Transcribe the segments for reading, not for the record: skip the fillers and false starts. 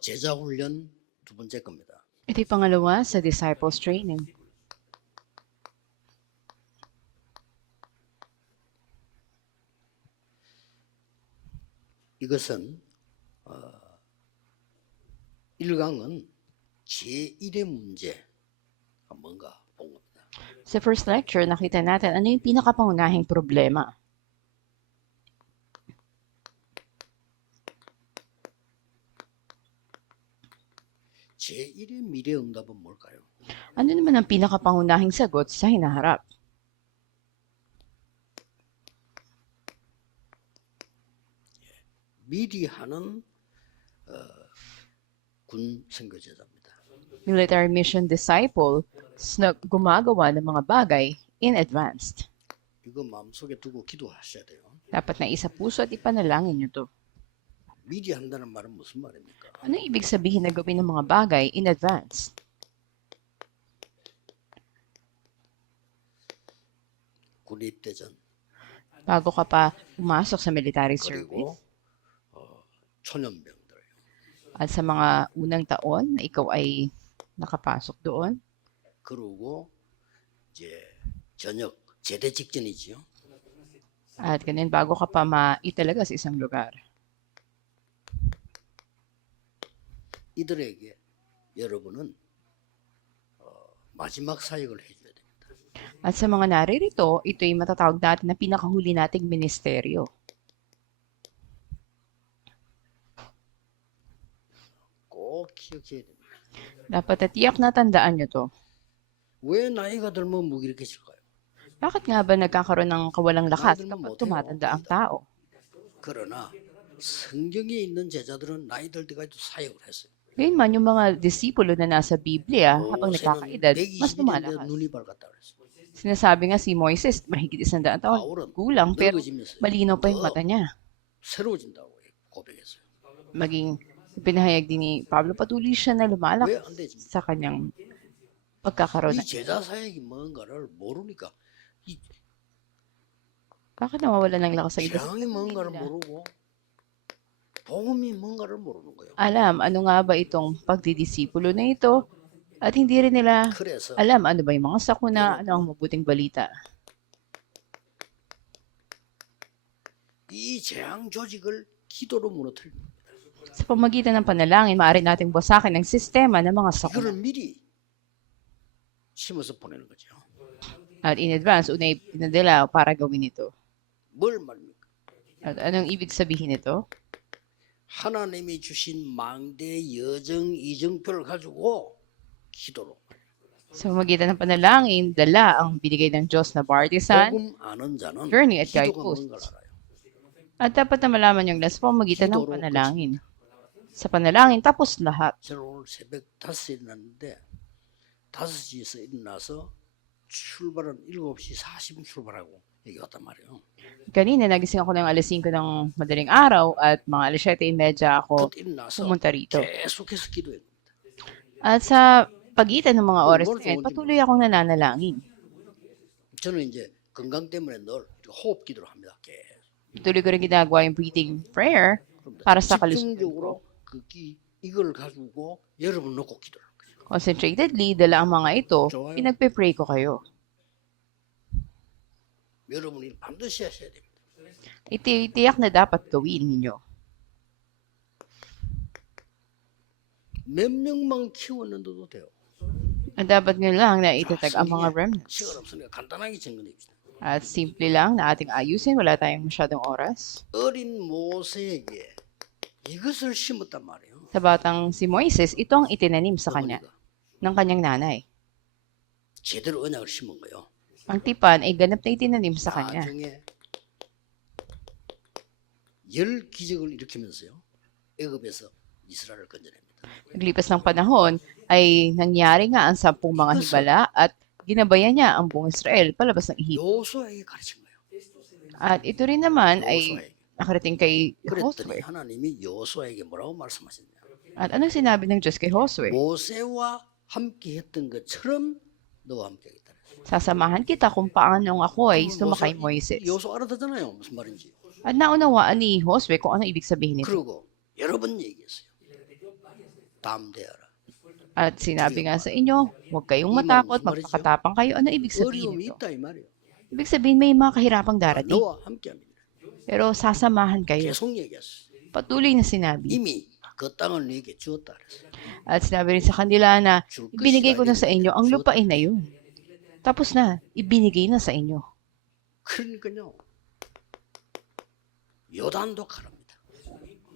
제자 훈련 두 번째 겁니다. Ito'y pangalawa sa disciples training. 이것은 1강은 제1의 문제가 뭔가 본 겁니다. Sa first lecture, nakita natin ano yung pinakapangunahing problema. 제1의 미래 응답은 뭘까요? Ano naman ang pinakapangunahing sagot sa hinaharap? 미리 하는 군 선교제자입니다. Military mission disciple na gumagawa ng mga bagay in advance. 이거 마음속에 두고 기도하셔야 돼요. Dapat na isa puso at ipanalangin nyo to. 미리 한다는 말은 무슨 말입니까? Ano ibig sabihin na gawin ng mga bagay in advance? 군 입대 전 Bago ka pa pumasok sa military service 그리고 초년병들 at sa mga unang taon na ikaw ay nakapasok doon. 그리고 이제 전역 제대 직전이지요. At ganun, bago ka pa maitalaga sa isang lugar. 이들에게 여러분은 마지막 사역을 해줘야 됩니다. At sa mga naririto, ito'y matatawag natin na pinakahuli nating ministeryo. 꼭 기억해야 됩니다. Dapat natiyak na tandaan nyo to. 왜 나이가 들면 무기력해질까요? Bakit nga ba nagkakaroon ng kawalang lakas kapag tumatanda ang tao? 그러나 성경에 있는 제자들은 나이 들 때까지도 사역을 했어요. Gayunman, yung mga disipulo na nasa Biblia, habang 모세는 nagkakaedad, mas 120일인데 lumalakas. 눈이 밝았다 그랬어요. Sinasabi nga si Moises, mahigit 100 taon, 바울은 kulang, pero 늙어지면서 malinaw pa yung 더 mata niya. 새로워진다고 고백했어요. Maging pinahayag din ni Pablo, patuloy siya na 왜 lumalakas 안 되지? sa kanyang pagkakaroon 이 ng 제자 사역이 뭔가를 모르니까 이 Bakit nawawala ng lakas ang iba? 재앙이 뭔가를 모르고 복음이 뭔가를 모르는 거예요. Alam, ano nga ba itong pagdidisipulo na ito? At hindi rin nila 그래서 alam ano ba yung mga sakuna, ano ang mabuting balita. 이 재앙 조직을 기도로 무너뜨립니다. Sa pamagitan ng panalangin, maaari nating wasakin ang sistema ng mga sakuna. 이거를 미리 심어서 보내는 거죠. At in advance, unay pinadala para gawin ito. 뭘 말입니까? At anong ibig sabihin nito? 하나님이 주신 망대 여정 이정표를 가지고 기도로 Sa pamagitan ng panalangin, dala ang binigay ng Diyos na partisan, 복음 아는 자는 journey at 기도가 guideposts. 뭔가를 알아요. At dapat na malaman yung sa pamagitan ng panalangin. Sa panalangin, tapos lahat. 저는 오늘 새벽 5시에 일어났는데 5시에서 일어나서 출발은 7시 40분 출발하고 여기 왔단 말이에요. Kanina, nagising ako ng alas 5 ng madaling araw at mga alas 7:30 ako 그때 일어나서 pumunta rito. 계속해서 기도해요. At sa pagitan ng mga oras na yun, patuloy akong nananalangin. 저는 이제 건강 때문에 늘 호흡 기도를 합니다. 계속. Tuloy ko rin ginagawa yung breathing prayer para sa kalusugan ko. 집중적으로 이걸 가지고 여러분 놓고 기도를 하는 거예요. Concentratedly, dala ang mga ito, 좋아요. pinagpe-pray ko kayo. 여러분이 반드시 하셔야 됩니다. Itiyak na dapat gawin ninyo. 몇 명만 키웠는데도 돼요. At dapat nyo lang na itatag ang mga remnants. 시간 없으니까 간단하게 정리합시다. At simple lang na ating ayusin, wala tayong masyadong oras. 어린 모세에게 이것을 심었단 말이에요. Sa batang si Moises, ito ang itinanim sa kanya 어머니가 ng kanyang nanay. 제대로 언약을 심은 거예요. Ang tipan ay ganap na itinanim sa kanya. 나중에 10기적을 일으키면서요. 애굽에서 이스라엘을 건져냅니다. Naglipas ng panahon, ay nangyari nga ang 10 mga himala at ginabayan niya ang buong Israel palabas ng Ehipto. 요수아에게 가르친 거예요. At ito rin naman ay 요수아에게. nakarating kay 그랬더니 Josue. 하나님이 요수아에게 뭐라고 말씀하셨냐? At anong sinabi ng Diyos kay Josue? 모세와 함께 했던 것처럼 너와 함께 하겠다. Sasamahan kita kung paano ako ay sumakay Moises. 요수 알아듣잖아요. 무슨 말인지. At naunawaan ni Josue kung ano ibig sabihin nito. 그리고 여러 번 얘기했어요. 담대하라. At sinabi nga sa inyo, huwag kayong matakot, magpakatapang kayo. Ano ibig sabihin 어려움이 nito? 있다 이 말이에요. Ibig sabihin may mga kahirapang darating, 너와 함께합니다. pero sasamahan kayo. 계속 얘기했어. Patuloy na sinabi. 이미 그 땅을 네게 주었다 그랬어. At sinabi rin sa kanila na 줄 ibinigay ko na sa 것이다. inyo ang lupain na yun. Tapos na, ibinigay na sa inyo. 그러니까요. 요단도 가랍니다.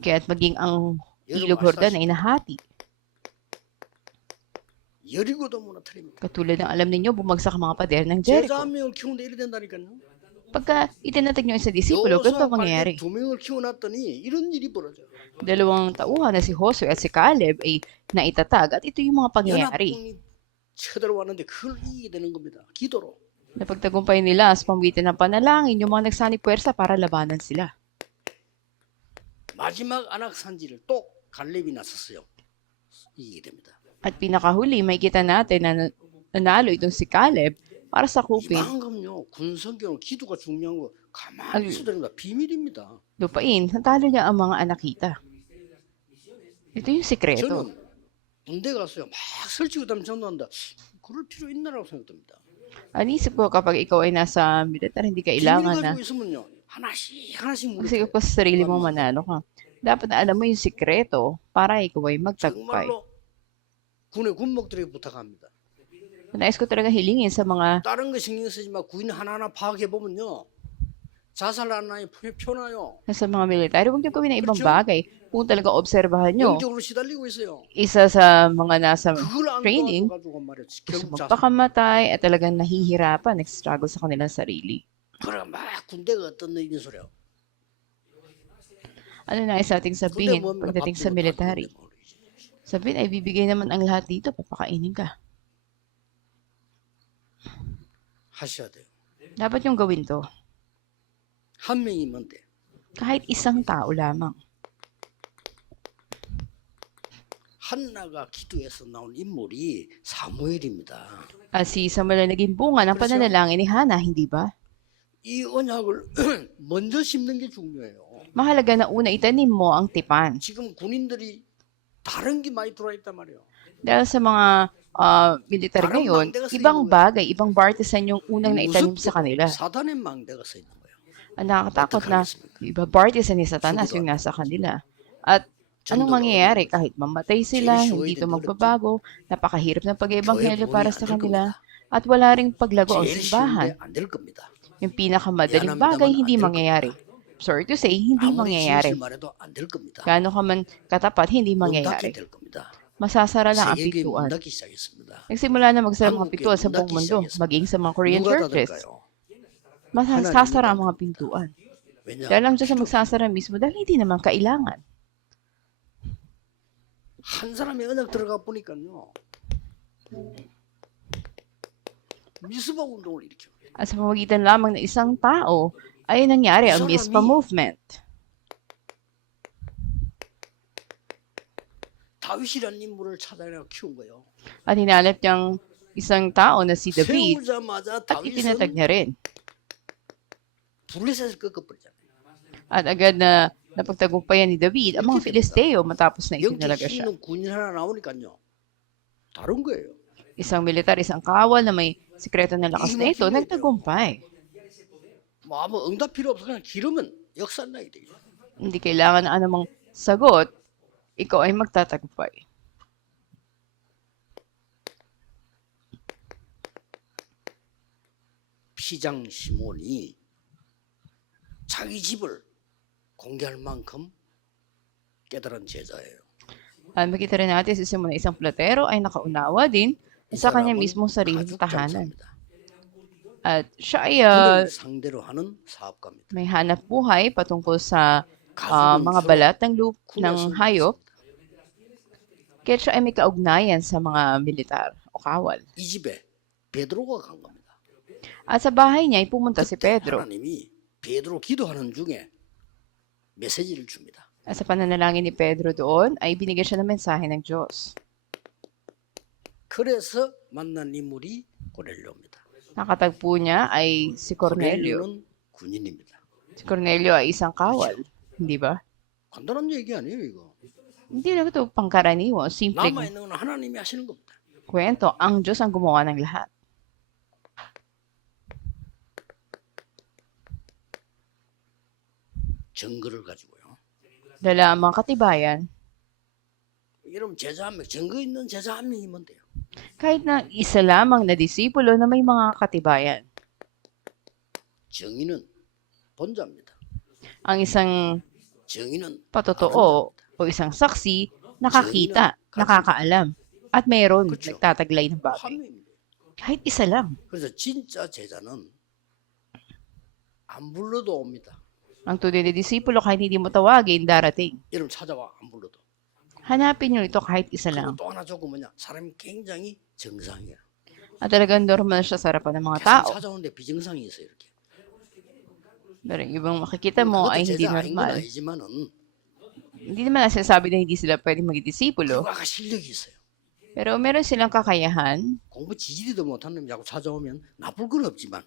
Kaya't maging ang ilog 여러분 Jordan ay nahati. 여리고도 무너뜨립니다. Katulad ng alam ninyo, bumagsak ang mga pader ng 제자 Jericho. 한 명을 키우는데 이래 된다니까요. Pagka itinatag nyo sa disipulo, ganito ang mangyayari. 두 명을 키워놨더니 이런 일이 벌어져요. Dalawang tauhan na si Josue at si Caleb ay naitatag at ito yung mga pangyayari. 연합군이 쳐들어왔는데 그걸 이기게 되는 겁니다. 기도로. Napagtagumpay nila sa pamamagitan ng panalangin yung mga nagsanib puwersa para labanan sila. 마지막 안악산지를 또 갈렙이 나섰어요. 이기게 됩니다. At pinakahuli, may kita natin na nanalo itong si Caleb para sakupin 이만큼요. 군성경은 기도가 중요한 거 가만히 있어도 됩니다. 비밀입니다. lupain. Natalo niya ang mga anakita. Ito yung sikreto. 저는 군대 갔어요. 막 설치고 다면 전도한다. 그럴 필요 있나라고 생각됩니다. Anisip ko kapag ikaw ay nasa militar, hindi 비밀 kailangan na 가지고 있으면요. 하나씩 하나씩 masigap 물어요. ka sa sarili mong manalo ka. Dapat na alam mo yung sikreto para ikaw ay magtagumpay. 정말로 군의 군목들에게 부탁합니다. Nais ko talaga hilingin sa mga 다른 거 신경 쓰지 마. 구인 하나하나 파악해 보면요. 자살 안 나요. 표나요. sa mga militar, huwag niyo gawin ng ibang 그렇죠? bagay. Kung talaga obserbahan nyo, 영적으로 시달리고 있어요. isa sa mga nasa 그걸 안 training, 도와줘가지고 말이야. gusto 결국 자살. magpakamatay at talagang nahihirapan, nag-struggle sa kanilang sarili. 그래 막 군대가 어떤 일인 소리야. Ano na sa ating 군대 sabihin 뭡니까? pagdating sa 밥 주고 military? 다 먹이지. Sabihin ay bibigay naman ang lahat dito, papakainin ka. 하셔야 돼요. Dapat yung gawin to. 한 명이면 돼. Kahit isang tao lamang. 한나가 기도에서 나온 인물이 사무엘입니다. Si Samuel ay naging bunga ng 그렇죠? pananalangin ni Hannah, hindi ba? 이 언약을 먼저 심는 게 중요해요. Mahalaga na una itanim mo ang tipan. 지금 군인들이 다른 게 많이 들어와 있단 말이에요. Dahil sa mga military Parang ngayon, mangga kasi ibang yung- bagay, ibang partisan yung unang naitanim sa kanila. 사단의 망대가 서 있는 거예요. Ang nakakatakot na iba partisan ni Satanas yung nasa kanila. At anong mangyayari kahit mamatay sila, hindi ito magbabago, napakahirap ng pag-ebanghelyo para sa kanila, at wala ring paglago ang 제일 simbahan. 쉬운데 안될 겁니다. Yung pinakamadaling bagay, hindi mangyayari. Sorry to say, hindi 아무리 mangyayari. 진실 말해도 안 될 겁니다. Gaano ka man katapat, hindi 문 닫게 mangyayari. 될 겁니다. Masasara lang ang 세계에 문 pintuan. 닫기 시작했습니다. Nagsimula na magsara mga 한국에 pintuan sa 문 buong 닫기 mundo, 시작했습니다. maging sa mga Korean 누가 churches. 닫을까요? Masasara ang mga pintuan. 왜냐? Dahil lang dyan sa magsasara mismo, dahil hindi naman kailangan. 한 사람이 언약 들어가 보니까요. 미스바 운동을 일으켜. At sa pamagitan lamang ng isang tao, ay nangyari ang Isang Mispa ami. movement. 다윗이라는 인물을 찾아내고 키운 거예요. At hinalap niyang isang tao na si David 세우자마자 at itinatag 다윗은 niya rin. 블레셋을 꺾어버리잖아요. At agad na napagtagumpayan ni David ang mga Filisteo matapos na 영적 itinalaga 힘 siya. 있는 군인 하나 나오니까요. 다른 거예요. Isang militar, isang kawal na may sikreto ng lakas na ito, nagtagumpay. 뭐 아무 응답 필요 없어. 그냥 기르면 역사 나게 되죠. Hindi kailangan ng anumang sagot, ikaw ay magtatagumpay. 피장 시몬이 자기 집을 공개할 만큼 깨달은 제자예요. At makita rin natin si Simon na isang platero ay nakaunawa din 이 sa kanya 사람은 mismong sariling 가죽 tahanan. 장사입니다. At siya ay 그를 상대로 하는 사업가입니다. may hanap buhay patungkol sa 가죽은 mga 주로 balat ng ng 군에서 hayop. 나왔습니다. Kaya siya ay may kaugnayan sa mga militar o kawal. 이 집에 베드로가 간 겁니다. At sa bahay niya ay pumunta si 그때 Pedro. 하나님이 베드로 기도하는 중에 메시지를 줍니다. At sa pananalangin ni Pedro doon ay binigyan siya ng mensahe ng Diyos. 그래서 만난 인물이 고넬료입니다. Nakatagpo niya ay si Cornelio. 고넬료는 군인입니다. Si Cornelio ay isang kawal, hindi ba? 간단한 얘기 아니에요, 이거. Hindi lang ito pangkaraniwan, simpleng 남아있는 건 하나님이 하시는 겁니다. kwento. Ang Diyos ang gumawa ng lahat. 증거를 가지고요. Dala ang mga katibayan, 여러분 제자 한 명, 증거 있는 제자 한 명이면 돼요. kahit na isa lamang na disipulo na may mga katibayan. 정의는 본자입니다. Ang isang 정의는 patotoo o isang saksi, nakakita, nakakaalam, at mayroon 그렇죠. nagtataglay ng bagay. 한 명입니다. Kahit isa lang. 그래서 진짜 제자는 안 불러도 옵니다. Ang tunay na disipulo, kahit hindi mo tawagin, darating. 여러분 찾아와 안 불러도. Hanapin nyo ito kahit isa 그리고 lang. 또 하나 좋고 뭐냐? 사람이 굉장히 정상이야. At talagang normal siya sa harapan ng mga 계속 tao. 찾아오는데 비정상이 있어 이렇게. Pero yung ibang makikita mo ay 그것도 hindi 제자 아닌 건 normal. 아니지만은 Hindi naman na sinasabi na hindi sila pwedeng maging disipulo. 그거가 실력이 있어요. Pero meron silang kakayahan 공부 지지리도 못하는 놈이 자꾸 찾아오면 나쁠 건 없지만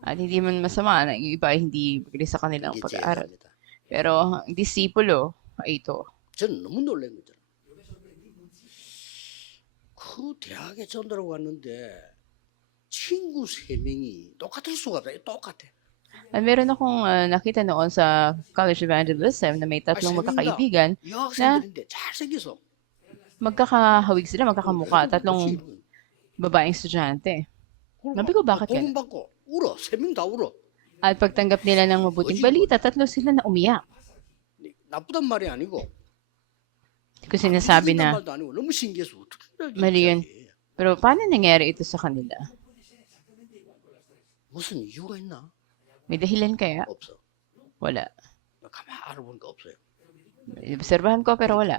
at hindi man masama na yung iba ay hindi magaling sa kanilang 이게 pag-aaral. 제자입니다. Pero ang disipulo ay ito. 저는 너무 놀란 거죠. 그 대학에 전도를 왔는데 친구 3명이 똑같을 수가 없다. 똑같아. At meron akong nakita noon sa College Evangelism na may tatlong magkakaibigan, 여학생들인데 잘생겨서 magkakahawig sila, magkakamukha, tatlong babaeng estudyante. Sabi ko, bakit 도움 ganun? 받고 울어. 3명 다 울어. At pagtanggap nila ng mabuting balita, tatlo sila na umiyak. 나쁘단 말이 아니고 Hindi ko sinasabi 이긴단 na 말도 아니고 너무 신기해서 어떻게 이렇게 mali yun. 얘기하지? Pero paano nangyari ito sa kanila? 무슨 이유가 있나? May dahilan kaya? 없어. Wala. 가만 알아보니까 없어요. Obserbahan ko pero wala.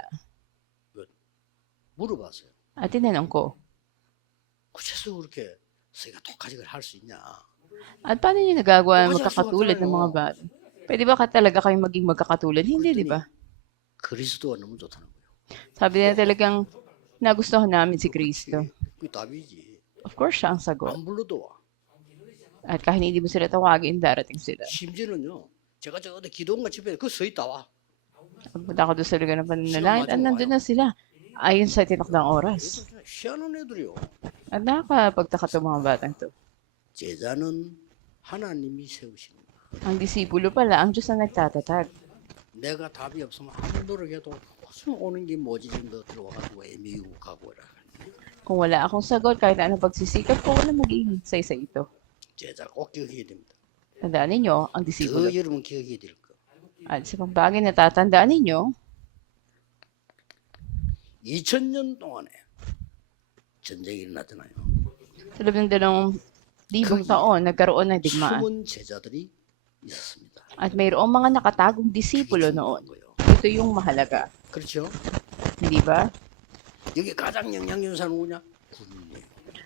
물어봤어요. At tinanong ko, 어째서 그렇게 저희가 똑같이 그걸 할 수 있냐? at paano niyo nagagawa ng magkakatulad ng mga bata? Pwede ba talaga kayong maging magkakatulad? Hindi, di ba? 그리스도가 너무 좋다는 거예요. Sabi nila talagang nagustuhan namin si Kristo. 그게 답이지. Of course, siya ang sagot. 안 불러도 와. At kahit hindi mo sila tawagin, darating sila. 심지어는요. 제가 저 어디 기도원가 집에 그 서 있다 와. Pagpunta ko doon sa lugar ng pananalangin, at nandun na sila. Ayon sa tinakdang oras. 이거 희한한 애들이요. At nakakapagtaka itong mga batang to. 제자는 하나님이 세우십니다. Ang disipulo pala, ang Diyos ang nagtatatag. 내가 답이 없으면 아무리 노력해도 무슨 오는 게 뭐지 정도 들어와가지고 애미고 가고 이라. Kung wala akong sagot, kahit ano pagsisikap ko, wala magiging sa ito. 제자 꼭 기억해야 됩니다. Tandaan ninyo, ang 저 disipulo. 여러분 기억해야 될 거. At sa pang bagay na tatandaan ninyo, 2000년 동안에 전쟁이 일어났잖아요. sa loob ng 2,000 taon, nagkaroon ng digmaan. 숨은 제자들이 있었습니다. At mayroong mga nakatagong disipulo noon. 거예요. Ito yung mahalaga. 그렇죠? Hindi ba? 여기 가장 영향연사 누구냐? 군이에요.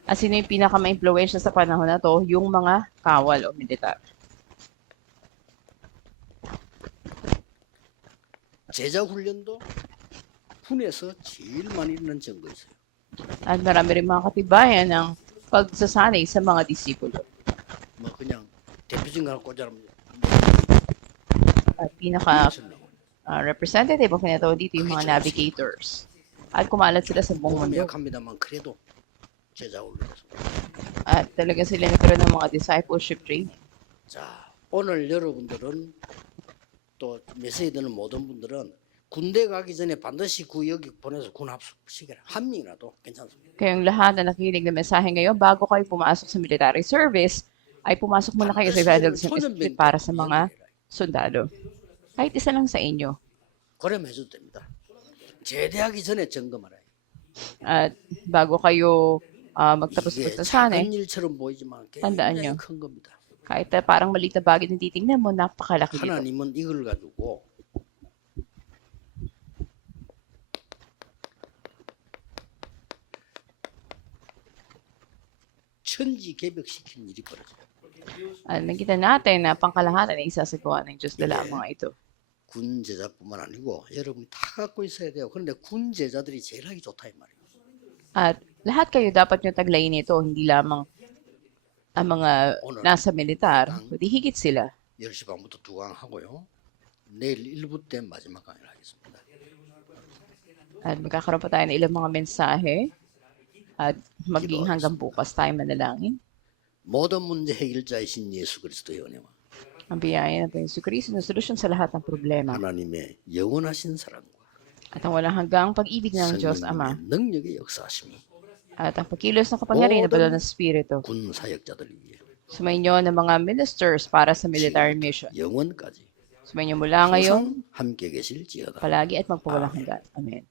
At sino yung pinaka-maimpluwensya sa panahon na to? Yung mga kawal o militar. 제자 훈련도 군에서 제일 많이 있는 증거 있어요. At marami rin mga katibayan ng pagsasanay sa mga disipulo. 뭐 그냥 대표진 하나 꽂아놓으면 At pinaka-representative o pinatawag dito yung mga navigators. At kumalat sila sa buong 몸은 mundo. 약합니다만 그래도 제자 훈련에서. At talaga sila nagkaroon ng mga discipleship training. 자, 오늘 여러분들은 또 메시지들은 모든 분들은 군대 가기 전에 반드시 그 여기 보내서 군 합숙시켜라. 한 명이라도 괜찮습니다. Kayong lahat na nakikinig ng mensahe ngayon, bago kayo pumasok sa military service, ay pumasok muna kayo sa Evangelism Institute para sa mga sundalo. Kahit isa lang sa inyo. 그러면 해줘도 됩니다. 제대하기 전에 점검하라. At bago kayo magtapos 이게 sa sanay, 작은 일처럼 보이지만 tandaan 굉장히 nyo. 큰 겁니다. kahit na parang maliit na bagay na titingnan mo, napakalaki nito. 하나님은 이걸 가지고 천지개벽시키는 일이 벌어져요. Nakita natin na pangkalahatan ay isasagawa ng Diyos dala ang mga ito. 군 제자뿐만 아니고 여러분이 다 갖고 있어야 돼요. 그런데 군 제자들이 제일 하기 좋다 이 말이에요. At lahat kayo dapat nyo taglayin ito, hindi lamang ang mga nasa militar, kundi higit sila. 10시 반부터 2강 하고요. 내일 1부 때 마지막 강의를 하겠습니다. At magkakaroon pa tayo ng ilang mga mensahe. At maging hanggang bukas tayo manalangin. 모든 문제 해결자이신 예수 그리스도의 은혜와 Ang biyaya ng Panginoon Kristo na solusyon sa lahat ng problema. 하나님의 영원하신 사랑과 At ang walang hanggang pag-ibig ng Diyos Ama. 성령님의 능력의 역사하심이 At ang pagkilos ng kapangyarihan ng banal ng Espiritu. 군 사역자들 위해 Sumainyo ng mga ministers para sa military mission. 영원까지 Sumainyo mula ngayon, 항상 함께 계실지어다. palagi at magpawalang hanggan. Amen.